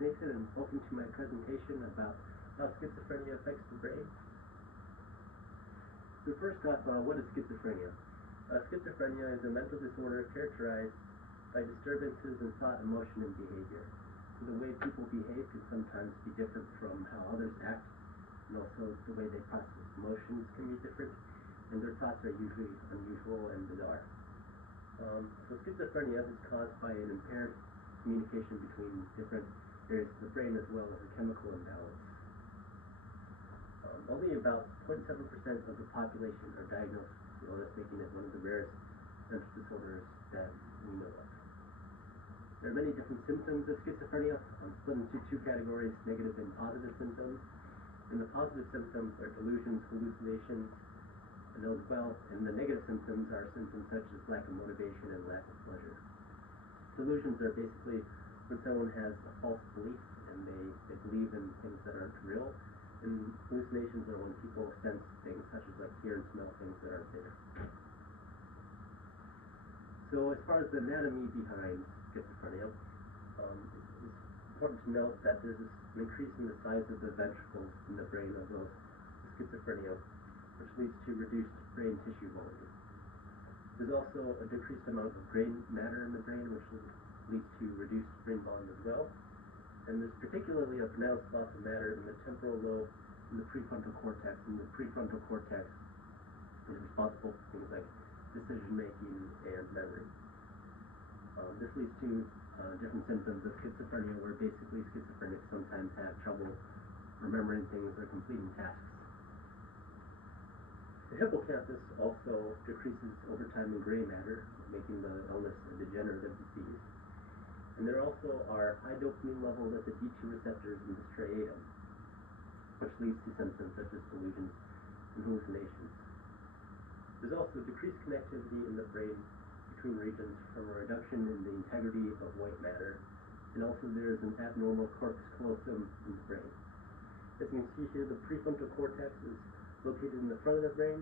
Nathan, and welcome to my presentation about how schizophrenia affects the brain. So first off, what is schizophrenia? Schizophrenia is a mental disorder characterized by disturbances in thought, emotion, and behavior. So the way people behave can sometimes be different from how others act, and also the way they process emotions can be different, and their thoughts are usually unusual and bizarre. So schizophrenia is caused by an impaired communication between different areas of the brain as well as a chemical imbalance. Only about 0.7% of the population are diagnosed with illness, making it one of the rarest mental disorders that we know of. There are many different symptoms of schizophrenia, split into two categories, negative and positive symptoms. And the positive symptoms are delusions, hallucinations, and as well, and the negative symptoms are symptoms such as lack of motivation and lack of pleasure. Delusions are basically when someone has a false belief and they believe in things that aren't real, and hallucinations are when people sense things such as like hear and smell things that aren't there. So as far as the anatomy behind schizophrenia, it's important to note that there's an increase in the size of the ventricles in the brain of those with schizophrenia, which leads to reduced brain tissue volume. There's also a decreased amount of gray matter in the brain, which leads to reduced brain volume as well. And there's particularly a pronounced loss of matter in the temporal lobe and the prefrontal cortex. And the prefrontal cortex is responsible for things like decision-making and memory. This leads to different symptoms of schizophrenia, where basically schizophrenics sometimes have trouble remembering things or completing tasks. The hippocampus also decreases over time in gray matter, making the illness a degenerative disease. And there also are high dopamine levels at the D2 receptors in the striatum, which leads to symptoms such as delusions and hallucinations. There's also decreased connectivity in the brain between regions from a reduction in the integrity of white matter, and also there is an abnormal corpus callosum in the brain. As you can see here, the prefrontal cortex is located in the front of the brain,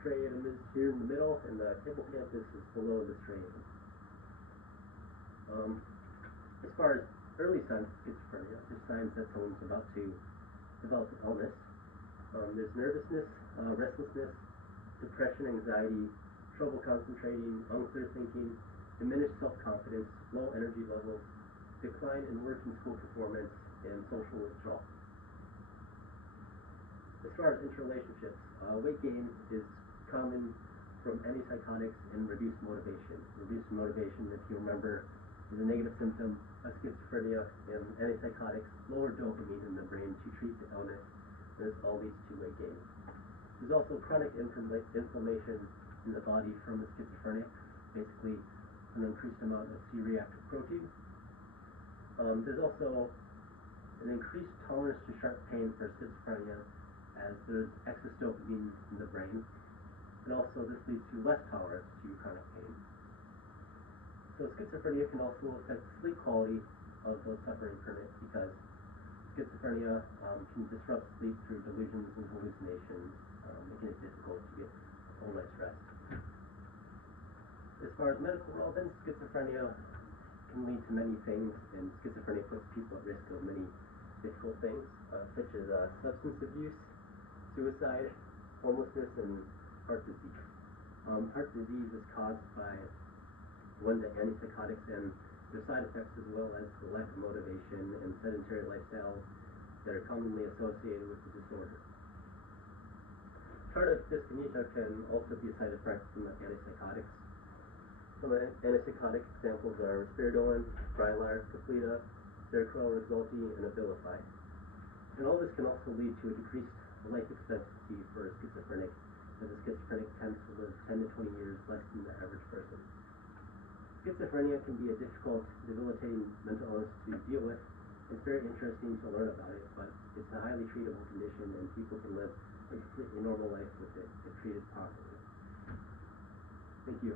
striatum is here in the middle, and the hippocampus is below the striatum. As far as early signs of schizophrenia, there's signs that someone's about to develop an illness. There's nervousness, restlessness, depression, anxiety, trouble concentrating, unclear thinking, diminished self-confidence, low energy levels, decline in work and school performance, and social withdrawal. As far as interrelationships, weight gain is common from antipsychotics and reduced motivation. Reduced motivation, if you remember, is a negative symptom of schizophrenia, and antipsychotics lower dopamine in the brain to treat the illness, and this all leads to weight gain. There's also chronic inflammation in the body from the schizophrenic, basically an increased amount of C-reactive protein. There's also an increased tolerance to sharp pain for schizophrenia, as there's excess dopamine in the brain, and also this leads to less tolerance to chronic pain. So schizophrenia can also affect the sleep quality of those suffering from it, because schizophrenia can disrupt sleep through delusions and hallucinations, making it difficult to get a full night's rest. As far as medical relevance, schizophrenia can lead to many things, and schizophrenia puts people at risk of many difficult things, such as substance abuse, suicide, homelessness, and heart disease. Heart disease is caused by the antipsychotics and their side effects, as well as the lack of motivation and sedentary lifestyles that are commonly associated with the disorder. Tardive dyskinesia can also be a side effect from the antipsychotics. Some antipsychotic examples are risperidone, Vraylar, Caplyta, Seroquel, Rexulti, and Abilify. And all this can also lead to a decreased life expectancy for a schizophrenic, as a schizophrenic tends to live 10 to 20 years less than the average person. Schizophrenia can be a difficult, debilitating mental illness to deal with. It's very interesting to learn about it, but it's a highly treatable condition, and people can live a completely normal life with it if treated properly. Thank you.